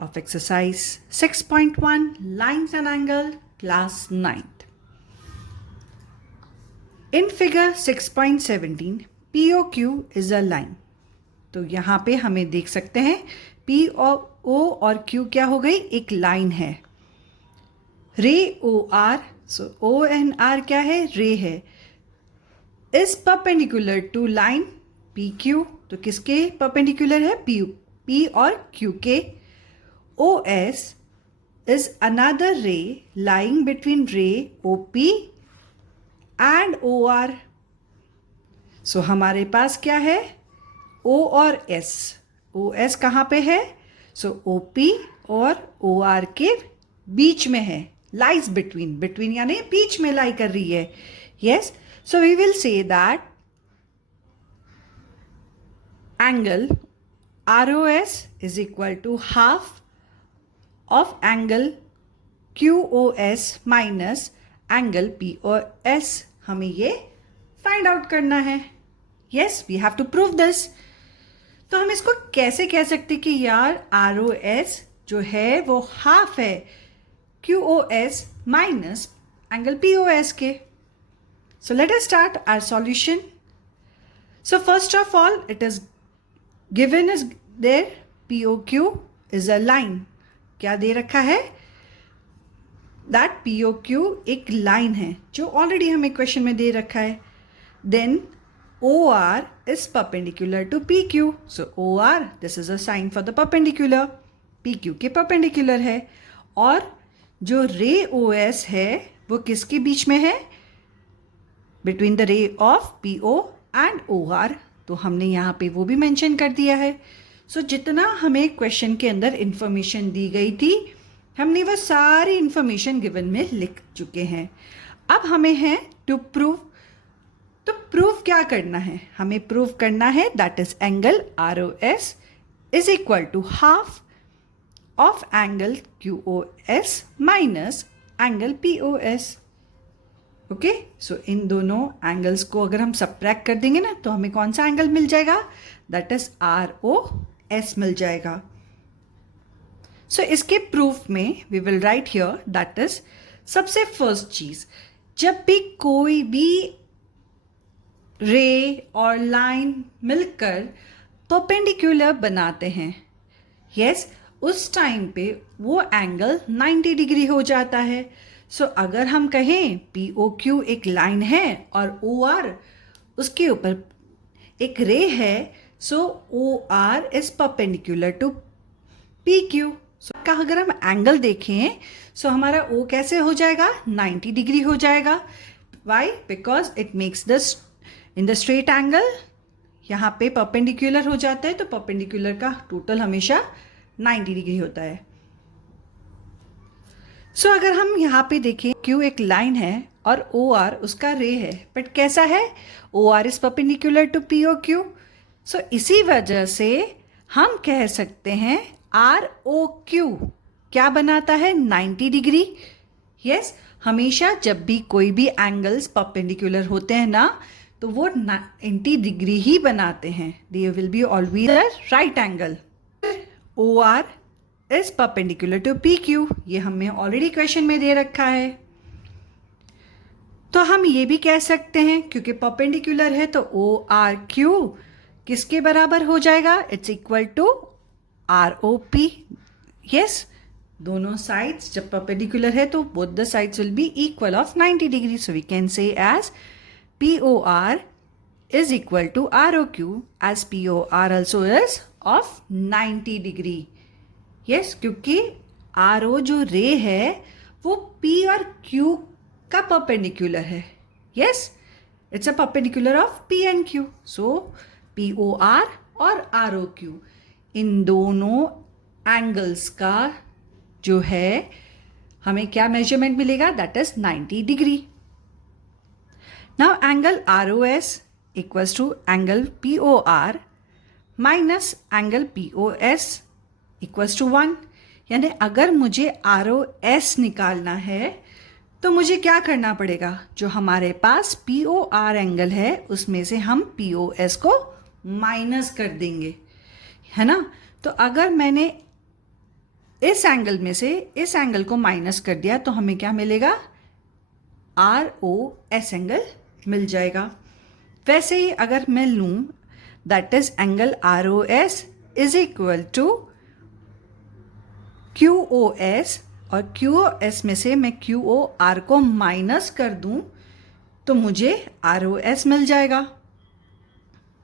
of exercise 6.1 Lines and Angle, class 9th. In figure 6.17 POQ is a line. तो यहाँ पे हमें देख सकते हैं P और O और Q क्या हो गई, एक लाइन है. Ray O R, so O and R क्या है, रे है, is perpendicular to line P Q. तो किसके परपेंडिकुलर है, P और Q के. O S is another ray lying between ray O P and O R. So हमारे पास क्या है, O और S. ओ एस कहाँ पे है, सो ओ पी और ओ आर के बीच में है. लाइज बिटवीन यानी बीच में लाई कर रही है. Yes, so we will say that angle ROS is equal to half of angle QOS minus angle POS. हमें ये फाइंड आउट करना है. Yes, we have to prove this. तो हम इसको कैसे कह सकते कि यार ROS जो है वो हाफ है QOS माइनस एंगल POS के. So let us start our solution. So first of all it is given is there POQ is a line. क्या दे रखा है, दैट POQ एक लाइन है जो ऑलरेडी हमें क्वेश्चन में दे रखा है. Then OR is perpendicular to PQ. So OR, this is a sign for the perpendicular. PQ के perpendicular है. और जो रे OS है वो किसके बीच में है, between the ray of PO and OR. तो हमने यहाँ पे वो भी मेंशन कर दिया है. सो जितना हमें क्वेश्चन के अंदर इंफॉर्मेशन दी गई थी हमने वो सारी इंफॉर्मेशन गिवन में लिख चुके हैं. अब हमें है टू प्रूव. तो प्रूव क्या करना है, हमें प्रूव करना है that is angle ROS is equal to half of angle QOS minus angle POS. Okay, so इन दोनों एंगल्स को अगर हम सबट्रैक्ट कर देंगे ना तो हमें कौन सा एंगल मिल जाएगा, दैट इज ROS मिल जाएगा. सो इसके प्रूफ में we will write here that is, सबसे फर्स्ट चीज, जब भी कोई भी रे और लाइन मिलकर परपेंडिकुलर बनाते हैं, यस, उस टाइम पे वो एंगल 90 डिग्री हो जाता है. सो अगर हम कहें POQ एक लाइन है और OR उसके ऊपर एक रे है, so OR is perpendicular to PQ. So का अगर हम एंगल देखें सो हमारा O कैसे हो जाएगा, 90 डिग्री हो जाएगा. Why, because it makes the in the straight angle यहाँ पे परपेंडिकुलर हो जाता है. तो परपेंडिकुलर का टोटल हमेशा 90 डिग्री होता है. सो अगर हम यहाँ पे देखें Q एक लाइन है और OR उसका रे है, बट कैसा है, OR is perpendicular to POQ. So इसी वजह से हम कह सकते हैं ROQ क्या बनाता है, 90 डिग्री. यस, हमेशा जब भी कोई भी एंगल्स परपेंडिकुलर होते हैं ना तो वो 90 डिग्री ही बनाते हैं. They will be always the right angle. OR is perpendicular to PQ, ये हमें ऑलरेडी क्वेश्चन में दे रखा है. तो हम ये भी कह सकते हैं क्योंकि परपेंडिकुलर है तो ORQ किसके बराबर हो जाएगा, it's equal to ROP. Yes, दोनों साइड्स जब परपेंडिकुलर है तो both the sides will be equal of 90 degree. So we can say as POR is equal to ROQ as POR also is of 90 degree. Yes, क्योंकि RO जो रे है वो P और Q का परपेंडिकुलर है. Yes, it's a perpendicular of P and Q. सो POR और ROQ इन दोनों एंगल्स का जो है हमें क्या मेजरमेंट मिलेगा, that is 90 degree. Now angle ROS equals to angle POR minus angle POS equals to 1. यानी अगर मुझे ROS निकालना है तो मुझे क्या करना पड़ेगा, जो हमारे पास POR एंगल है उसमें से हम POS को माइनस कर देंगे, है ना. तो अगर मैंने इस एंगल में से इस एंगल को माइनस कर दिया तो हमें क्या मिलेगा, ROS एंगल मिल जाएगा। वैसे ही अगर मैं लूँ that is angle ROS is equal to QOS, और QOS में से मैं QOR को माइनस कर दूं तो मुझे ROS मिल जाएगा।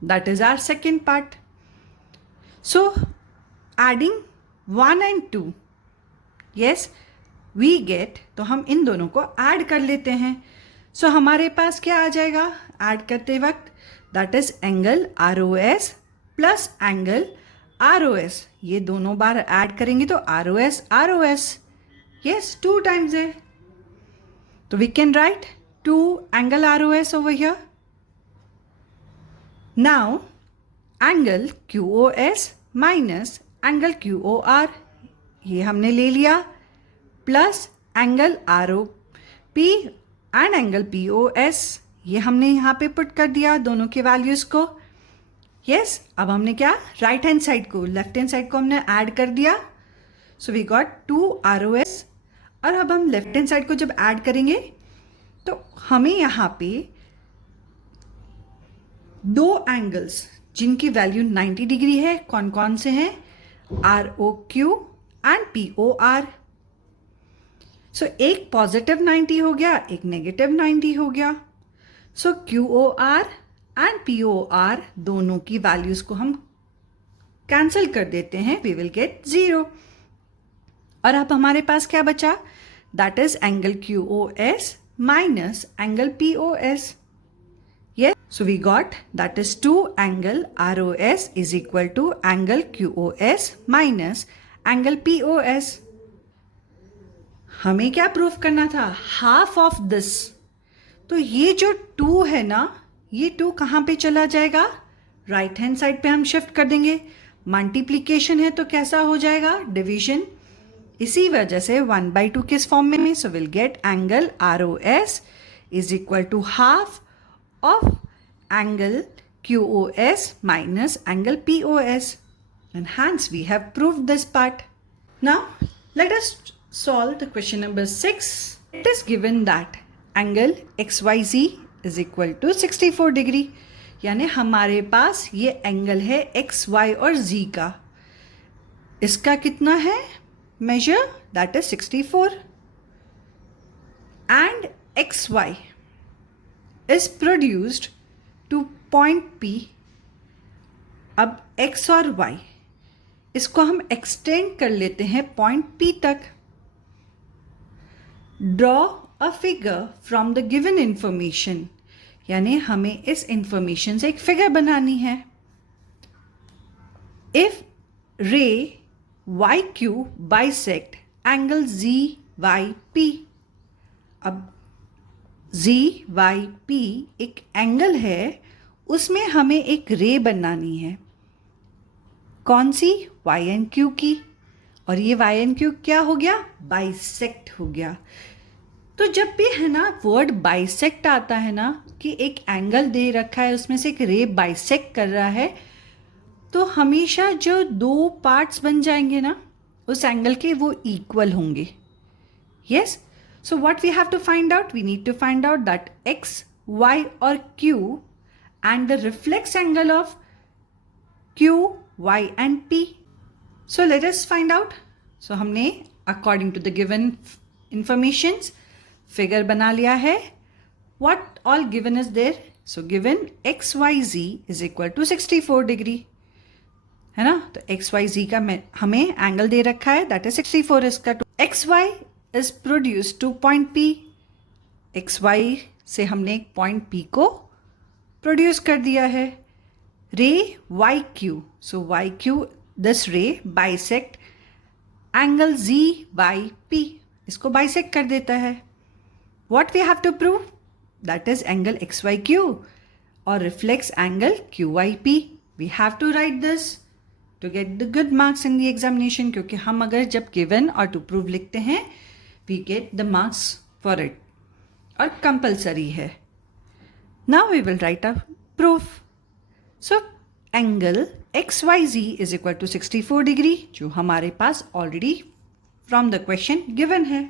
That is our second part. So adding 1 and 2, yes we get, तो हम इन दोनों को ऐड कर लेते हैं। सो हमारे पास क्या आ जाएगा ऐड करते वक्त, that is angle ROS plus angle ROS, ये दोनों बार ऐड करेंगे तो ROS, यस 2 टाइम्स है, तो we can write 2 angle ROS over here. Now angle QOS minus angle QOR, ये हमने ले लिया, plus angle ROP and angle POS, ये हमने यहाँ पे पुट कर दिया दोनों के वैल्यूज़ को। यस अब हमने क्या राइट हैंड साइड को लेफ्ट हैंड साइड को हमने ऐड कर दिया, सो वी गॉट 2 ROS। और अब हम लेफ्ट हैंड साइड को जब ऐड करेंगे तो हमें यहाँ पे दो एंगल्स जिनकी वैल्यू 90 डिग्री है, कौन कौन से हैं, ROQ एंड POR। सो एक पॉजिटिव 90 हो गया, एक नेगेटिव 90 हो गया। सो QOR एंड POR दोनों की वैल्यूज को हम कैंसिल कर देते हैं, वी विल गेट 0। और अब हमारे पास क्या बचा, that is angle QOS minus angle POS। Yes, so we got that is 2 angle ROS is equal to angle QOS minus angle POS. हमें क्या प्रूफ करना था, हाफ ऑफ दिस। तो ये जो 2 है ना, ये 2 कहाँ पे चला जाएगा, राइट हैंड साइड पे हम शिफ्ट कर देंगे। मल्टीप्लीकेशन है तो कैसा हो जाएगा, डिवीजन। इसी वजह से 1/2 किस फॉर्म में, so will get angle ROS is equal to half of angle QOS minus angle POS, and hence we have proved this part. Now let us solve the question number 6. It is given that angle XYZ is equal to 64 degree, यानी हमारे पास ये angle है XY और Z का, इसका कितना है measure, that is 64, and XY is produced to point P। अब X और Y इसको हम एक्सटेंड कर लेते हैं पॉइंट P तक। Draw a figure from the given information, यानी हमें इस इंफॉर्मेशन से एक फिगर बनानी है। इफ रे YQ बाइसेक्ट एंगल ZYP, अब ZYP एक एंगल है, उसमें हमें एक रे बनानी है, कौन सी, YNQ की, और ये YNQ क्या हो गया, बाइसेक्ट हो गया। तो जब भी है ना वर्ड बाइसेक्ट आता है ना, कि एक एंगल दे रखा है उसमें से एक रे बाइसेक्ट कर रहा है, तो हमेशा जो 2 पार्ट्स बन जाएंगे ना उस एंगल के, वो इक्वल होंगे। Yes, so what we have to find out, we need to find out that X, Y or Q and the reflex angle of Q, Y and P. So let us find out. So हमने according to the given informations figure बना लिया है। What all given is there? So given XYZ is equal to 64 degree, है ना, तो XYZ का हमें angle दे रखा है, that is 64 इसका। XY is produced to point P, XY से हमने एक पॉइंट P को प्रोड्यूस कर दिया है। Ray YQ, so YQ this ray bisect angle ZYP, इसको बाइसेक्ट कर देता है। What we have to prove, that is angle XYQ और reflex angle QYP। We have to write this to get the good marks in the examination, क्योंकि हम अगर जब given और टू प्रूव लिखते हैं we get the marks for it, और compulsory है। Now we will write a proof. So angle XYZ is equal to 64 degree, जो हमारे पास already from the question given है।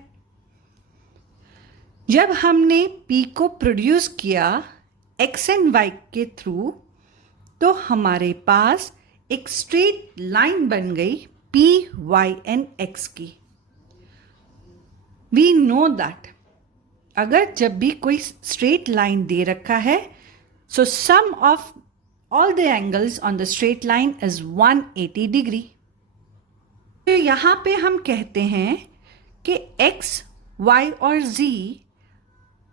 जब हमने P को प्रोड्यूस किया X एंड Y के थ्रू, तो हमारे पास एक स्ट्रेट लाइन बन गई P, Y एंड X की। वी नो दैट अगर जब भी कोई स्ट्रेट लाइन दे रखा है, so sum of all the angles on the straight line is 180 degree. तो यहाँ पे हम कहते हैं कि X, Y और Z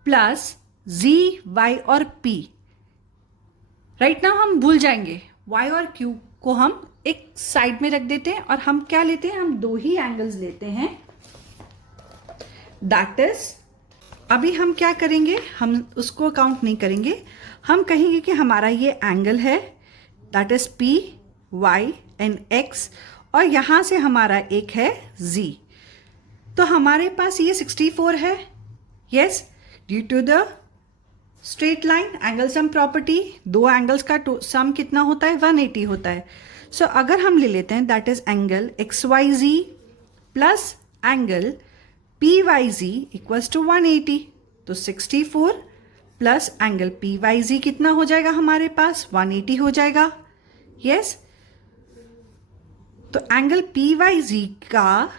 प्लस Z, Y और P, राइट नाउ हम भूल जाएंगे Y और Q को हम एक साइड में रख देते हैं और हम क्या लेते हैं, हम दो ही एंगल्स लेते हैं। दैट इज, अभी हम क्या करेंगे, हम उसको काउंट नहीं करेंगे, हम कहेंगे कि हमारा ये एंगल है that is P, Y and X, और यहाँ से हमारा एक है Z। तो हमारे पास ये 64 है। Yes, due to the straight line angle sum property, दो एंगल्स का सम कितना होता है, 180 होता है। सो अगर हम ले लेते हैं that is angle XYZ plus angle PYZ equals to 180, तो 64 प्लस एंगल PYZ कितना हो जाएगा हमारे पास, 180 हो जाएगा। यस, तो एंगल PYZ का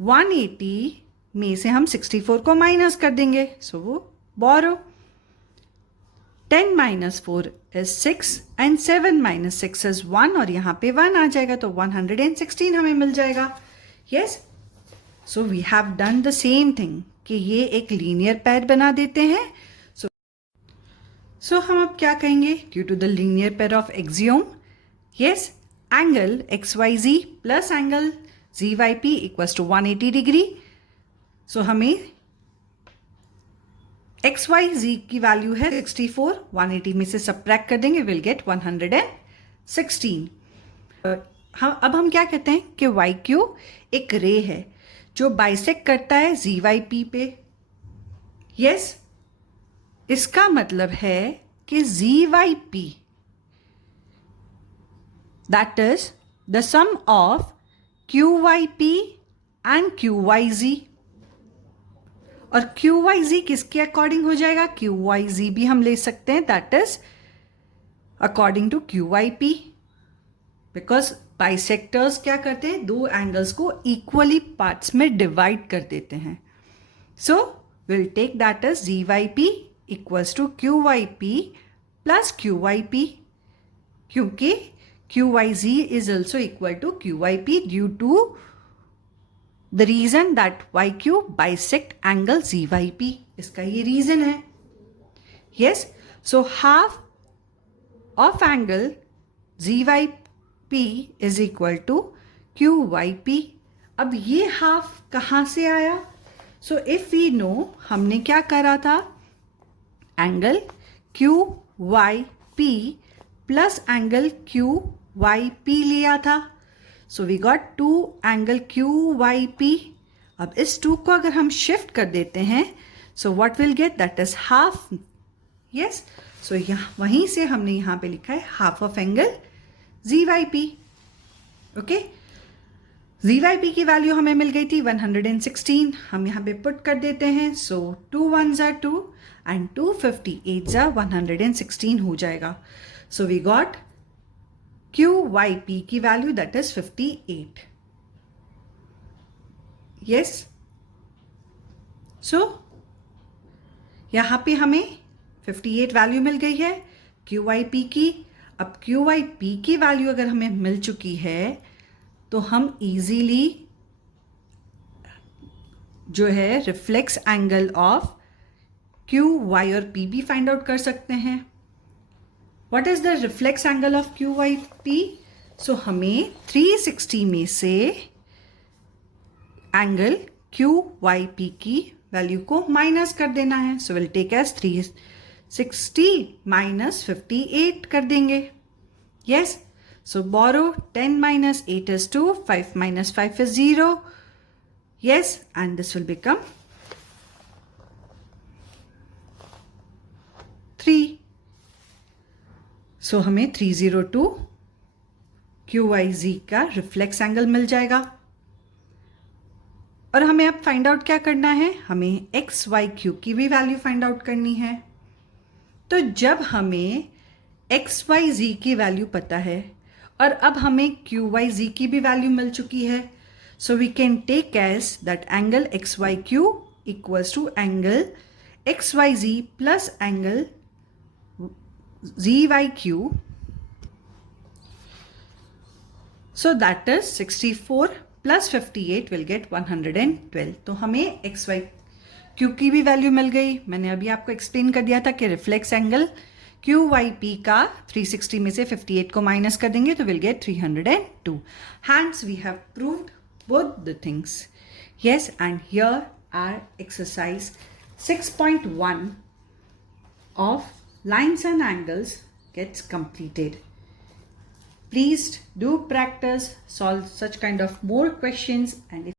180 में से हम 64 को माइनस कर देंगे, सो वो बोरो 10 minus 4 is 6 and 7 minus 6 is 1, और यहाँ पे 1 आ जाएगा तो 116 हमें मिल जाएगा। Yes, so we have done the same thing कि ये एक लीनियर पैर बना देते हैं। सो हम अब क्या कहेंगे, due to the linear pair of axiom, yes, angle XYZ plus angle ZYP equals to 180 degree. So हमें XYZ की वैल्यू है 64, 180 में से सब्ट्रैक्ट कर देंगे, विल गेट 116। अब हम क्या कहते हैं कि YQ एक रे है जो बाइसेक्ट करता है ZYP पे। यस, इसका मतलब है कि ZYP that is the sum of QYP and QYZ, और QYZ किसके अकॉर्डिंग हो जाएगा, QYZ भी हम ले सकते हैं that is according to QYP, because bisectors क्या करते हैं, दो एंगल्स को इक्वली पार्ट्स में डिवाइड कर देते हैं। So will take that is ZYP equals to QYP plus QYP, क्योंकि QYZ is also equal to QYP due to the reason that YQ bisect angle ZYP, इसका ये reason है। yes, so half of angle ZYP is equal to QYP। अब ये half कहाँ से आया, so if we know, हमने क्या करा था, angle QYP plus angle QYP लिया था, so we got 2 angle QYP। अब इस 2 को अगर हम शिफ्ट कर देते हैं, so what will get, that is half. Yes, so यहाँ वहीं से हमने यहाँ पे लिखा है half of angle ZYP। Okay, ZYP की वैल्यू हमें मिल गई थी 116, हम यहाँ पे पुट कर देते हैं। सो 2 1s are 2 and 2 58s are 116 हो जाएगा। सो वी गॉट QYP की value that is 58। Yes, so यहाँ पे हमें 58 वैल्यू मिल गई है QYP की। अब QYP की वैल्यू अगर हमें मिल चुकी है तो हम इजीली जो है रिफ्लेक्स एंगल ऑफ QY और P भी फाइंड आउट कर सकते हैं। What is the reflex angle of QYP? So हमें 360 में से एंगल QYP की वैल्यू को माइनस कर देना है। So will take as 360 minus 58 कर देंगे। Yes, so borrow 10 minus 8 is 2, 5 minus 5 is 0. Yes, and this will become 3. सो हमें 302 QYZ का रिफ्लेक्स एंगल मिल जाएगा। और हमें अब फाइंड आउट क्या करना है, हमें एक्स वाई क्यू की भी वैल्यू फाइंड आउट करनी है। तो जब हमें एक्स वाई जी की वैल्यू पता है और अब हमें क्यू वाई जी की भी वैल्यू मिल चुकी है, so we can take as that angle X Y Q equals to angle X Y G plus angle G Y Q. So that is 64 plus 58 will get 112. तो हमें एक्स वाई क्यू की भी value मिल गई. मैंने अभी आपको explain कर दिया था कि reflex angle Q Y P का 360 में से 58 को माइनस कर देंगे तो will get 302. Hence we have proved both the things. Yes, and here our exercise 6.1 of lines and angles gets completed. Please do practice, solve such kind of more questions, and if